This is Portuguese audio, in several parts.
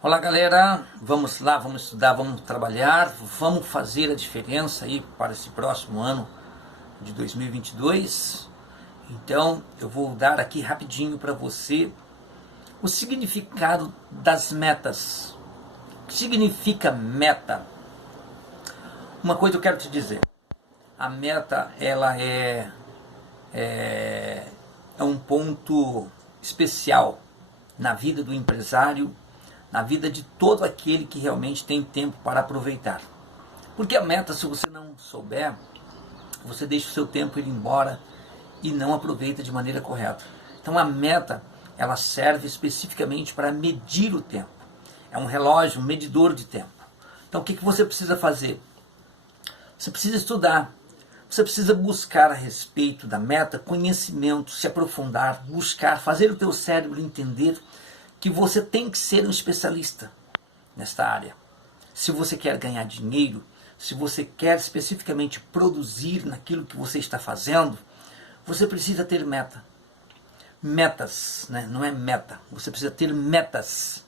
Olá galera, vamos lá, vamos estudar, vamos trabalhar, vamos fazer a diferença aí para esse próximo ano de 2022. Então eu vou dar aqui rapidinho para você o significado das metas. O que significa meta? Uma coisa eu quero te dizer, a meta ela é um ponto especial na vida do empresário, na vida de todo aquele que realmente tem tempo para aproveitar. Porque a meta, se você não souber, você deixa o seu tempo ir embora e não aproveita de maneira correta. Então a meta, ela serve especificamente para medir o tempo. É um relógio, um medidor de tempo. Então o que você precisa fazer? Você precisa estudar. Você precisa buscar a respeito da meta, conhecimento, se aprofundar, buscar, fazer o teu cérebro entender que você tem que ser um especialista nesta área. Se você quer ganhar dinheiro, se você quer especificamente produzir naquilo que você está fazendo, você precisa ter meta. Metas, né? Não é meta, você precisa ter metas.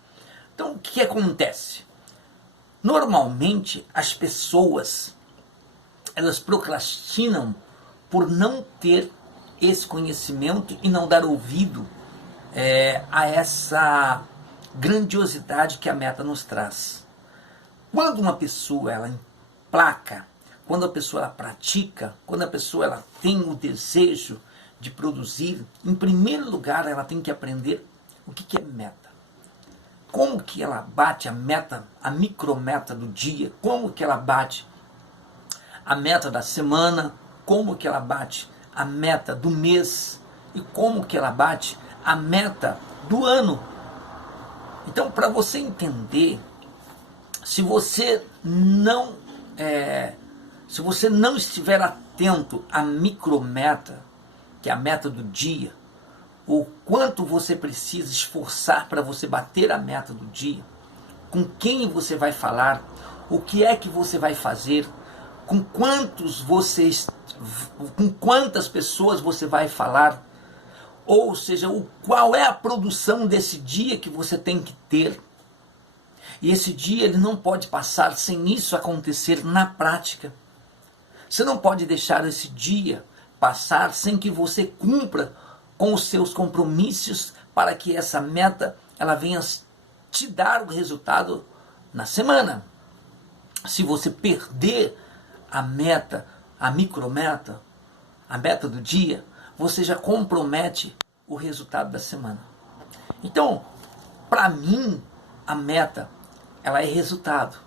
Então o que acontece? Normalmente as pessoas, elas procrastinam por não ter esse conhecimento e não dar ouvido a essa grandiosidade que a meta nos traz. Quando uma pessoa ela emplaca, quando a pessoa ela pratica, quando a pessoa ela tem o desejo de produzir, em primeiro lugar ela tem que aprender o que é meta. Como que ela bate a meta, a micrometa do dia, como que ela bate a meta da semana, como que ela bate a meta do mês e como que ela bate a meta do ano. Então, para você entender, se você não estiver atento à micrometa, que é a meta do dia, o quanto você precisa esforçar para você bater a meta do dia, com quem você vai falar, o que é que você vai fazer, com quantas pessoas você vai falar, ou seja, qual é a produção desse dia que você tem que ter. E esse dia ele não pode passar sem isso acontecer na prática. Você não pode deixar esse dia passar sem que você cumpra com os seus compromissos para que essa meta ela venha te dar o resultado na semana. Se você perder a meta, a micrometa, a meta do dia, você já compromete o resultado da semana. Então, para mim, a meta, ela é resultado.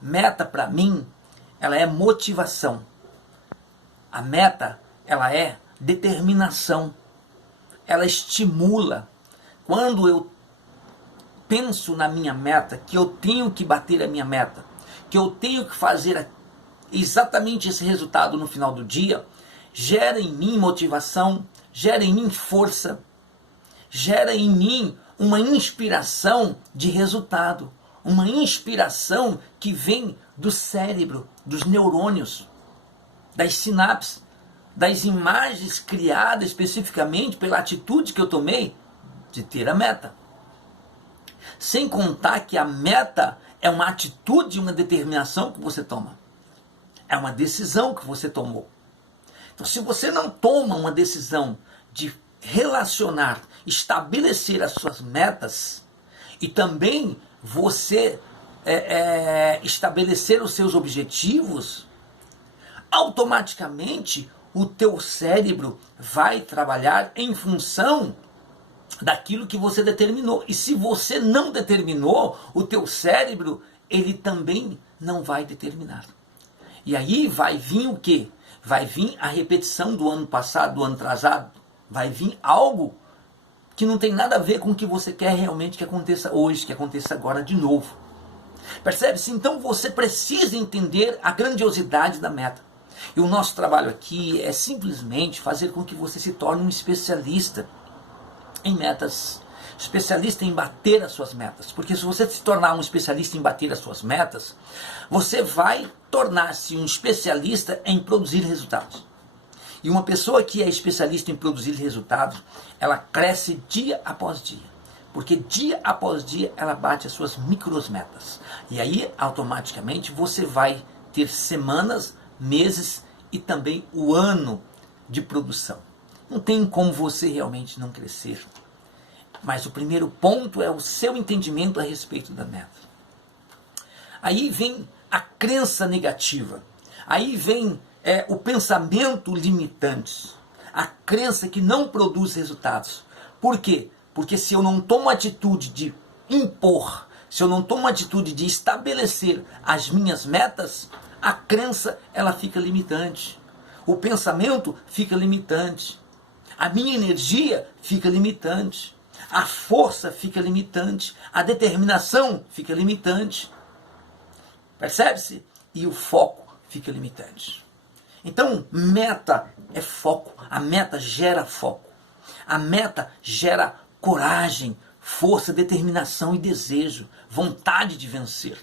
Meta, para mim, ela é motivação. A meta, ela é determinação. Ela estimula. Quando eu penso na minha meta, que eu tenho que bater a minha meta, que eu tenho que fazer exatamente esse resultado no final do dia, gera em mim motivação, gera em mim força, gera em mim uma inspiração de resultado, uma inspiração que vem do cérebro, dos neurônios, das sinapses, das imagens criadas especificamente pela atitude que eu tomei de ter a meta. Sem contar que a meta é uma atitude, uma determinação que você toma. É uma decisão que você tomou. Então, se você não toma uma decisão de relacionar, estabelecer as suas metas e também você estabelecer os seus objetivos, automaticamente o teu cérebro vai trabalhar em função daquilo que você determinou. E se você não determinou, o teu cérebro, ele também não vai determinar. E aí vai vir o quê? Vai vir a repetição do ano passado, do ano atrasado. Vai vir algo que não tem nada a ver com o que você quer realmente que aconteça hoje, que aconteça agora de novo. Percebe-se? Então você precisa entender a grandiosidade da meta. E o nosso trabalho aqui é simplesmente fazer com que você se torne um especialista em metas, especialista em bater as suas metas. Porque se você se tornar um especialista em bater as suas metas, você vai tornar-se um especialista em produzir resultados. E uma pessoa que é especialista em produzir resultados, ela cresce dia após dia. Porque dia após dia ela bate as suas micrometas. E aí automaticamente você vai ter semanas, meses e também o ano de produção. Não tem como você realmente não crescer. Mas o primeiro ponto é o seu entendimento a respeito da meta. Aí vem a crença negativa. Aí vem o pensamento limitante. A crença que não produz resultados. Por quê? Porque se eu não tomo atitude de impor, se eu não tomo atitude de estabelecer as minhas metas, a crença ela fica limitante. O pensamento fica limitante. A minha energia fica limitante. A força fica limitante. A determinação fica limitante. Percebe-se? E o foco fica limitante. Então, meta é foco. A meta gera foco. A meta gera coragem, força, determinação e desejo, vontade de vencer.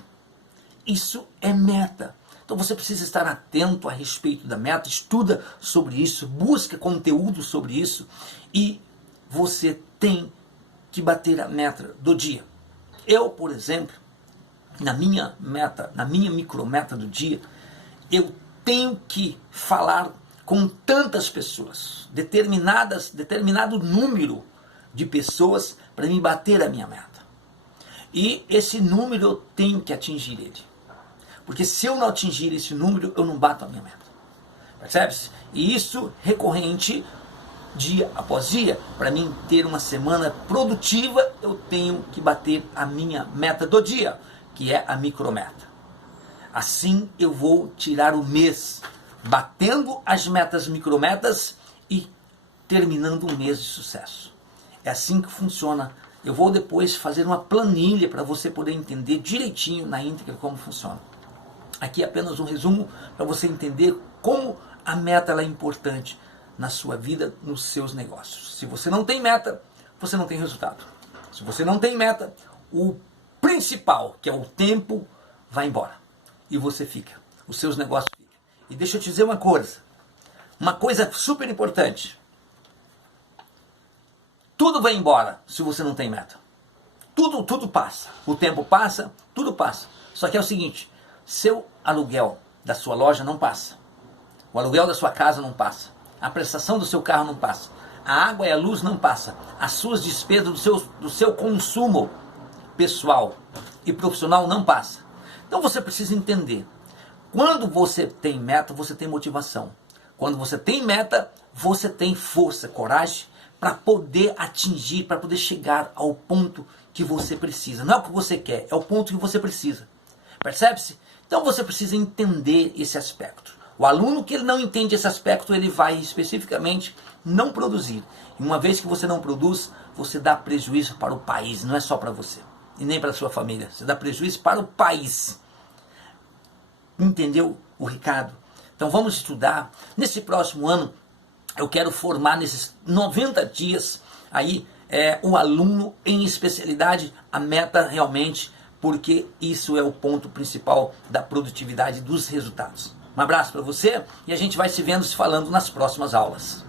Isso é meta. Então você precisa estar atento a respeito da meta, estuda sobre isso, busca conteúdo sobre isso e você tem que bater a meta do dia. Eu, por exemplo, na minha micrometa do dia, eu tenho que falar com tantas pessoas, determinado número de pessoas para me bater a minha meta. E esse número eu tenho que atingir ele. Porque se eu não atingir esse número, eu não bato a minha meta. Percebe-se? E isso recorrente, dia após dia. Para mim ter uma semana produtiva, eu tenho que bater a minha meta do dia, que é a micrometa. Assim eu vou tirar o mês batendo as metas micrometas e terminando um mês de sucesso. É assim que funciona. Eu vou depois fazer uma planilha para você poder entender direitinho na íntegra como funciona. Aqui é apenas um resumo para você entender como a meta ela é importante na sua vida, nos seus negócios. Se você não tem meta, você não tem resultado. Se você não tem meta, o principal, que é o tempo, vai embora. E você fica. Os seus negócios ficam. E deixa eu te dizer uma coisa super importante. Tudo vai embora se você não tem meta. Tudo passa. O tempo passa, tudo passa. Só que é o seguinte, seu aluguel da sua loja não passa. O aluguel da sua casa não passa. A prestação do seu carro não passa. A água e a luz não passa. As suas despesas do seu consumo pessoal e profissional não passa. Então você precisa entender. Quando você tem meta, você tem motivação. Quando você tem meta, você tem força, coragem para poder atingir, para poder chegar ao ponto que você precisa. Não é o que você quer, é o ponto que você precisa. Percebe-se? Então você precisa entender esse aspecto. O aluno que ele não entende esse aspecto, ele vai especificamente não produzir. E uma vez que você não produz, você dá prejuízo para o país, não é só para você. E nem para a sua família. Você dá prejuízo para o país. Entendeu o recado? Então vamos estudar. Nesse próximo ano, eu quero formar nesses 90 dias aí um aluno em especialidade, a meta realmente, porque isso é o ponto principal da produtividade dos resultados. Um abraço para você e a gente vai se vendo, se falando nas próximas aulas.